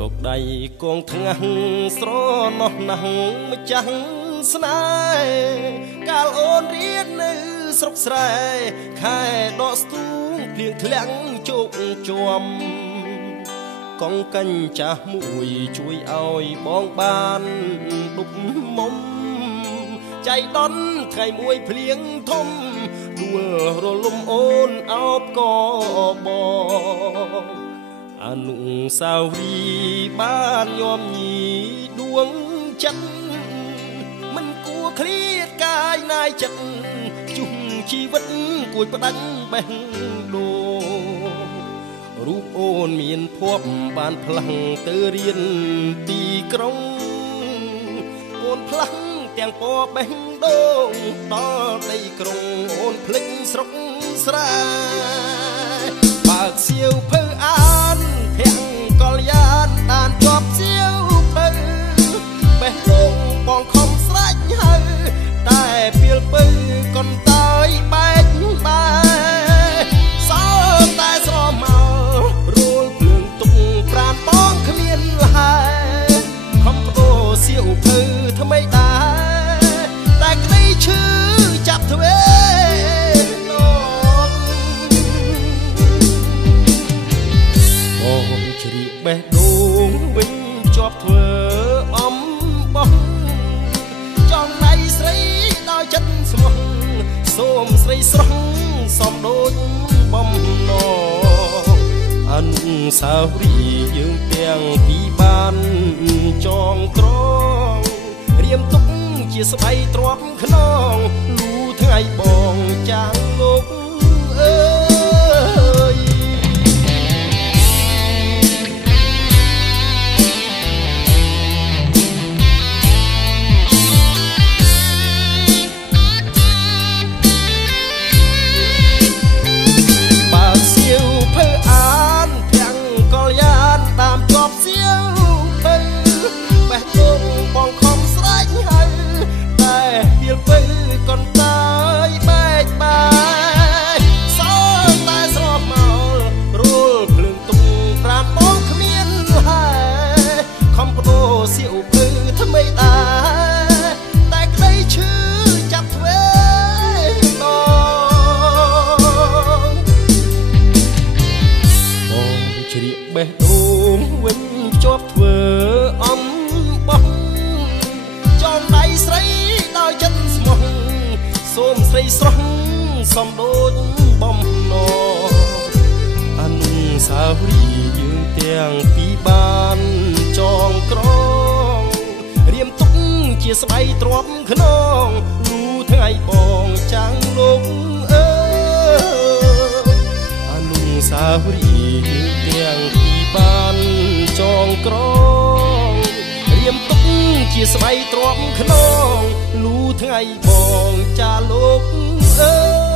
យកដៃគងថ្ងាស់ស្រណោះណាស់ម្ចាស់ស្នេហ៍កាលអូនរៀននៅស្រុកស្រែខែដកស្ទូងភ្លៀងធ្លាក់ជោគជាំកងកញ្ចាស់មួយជួយឲ្យបងបានដុបមុំចៃដន្យថ្ងៃមួយភ្លៀងធំដួលរលំអូនអោបកបងអនុស្សាវរីយ៍បានញោមញីដួងចិត្តមិនគួរឃ្លាតកាយណាយចិត្តជុំជីវិតគួចផ្ដាច់បេះដូងរូបអូនមានភ័ព្វបានផ្លាំងទៅរៀនទីក្រុងអូនផ្លាំងទាំងពណ៌បេះដូងដល់ដីក្រុងអូនភ្លេចស្រុកស្រែបើកសៀវភៅអានភាំងកលយានបានជាប់សៀវភៅបេះដូងបងខំស្រេចហើយតែពីលពៅកុនតើយបែកបែសោតែស្រមករួលភ្លើងទុកប្រានបងគ្មានលហើយខំបដូរសៀវភៅថ្មីដែរតែក្តីឈឺចាប់ទ្វេបងជ្រៀកបេះដូងវិញជាប់ធ្វើអំបោះចង់ដៃស្រីដល់ចិត្តស្មោះសូមស្រីស្រស់សំដូចបំណងអនុស្សាវរីយ៍យើងទាំងពីរបានចងក្រងរៀមទុកជាស្បៃទ្រាំខ្នងលូថ្ងៃបងចាងលោកអើយបេះដូងវិញជាប់ធ្វើអំបោះចង់ដៃស្រីដល់ចិត្តស្មោះសូមស្រីស្រស់សំដូចបំណងអនុស្សាវរីយ៍យើងទាំងពីរបានចងក្រងរៀមទុកជាស្បៃទ្រាំខ្នងលូថ្ងៃបងចាំងលោកអើអនុស្សាវរីយ៍យើងទាំងបានចងក្រងរៀមទុកជាស្បៃទ្រាំខ្នងលូថ្ងៃបងចាលោកអើ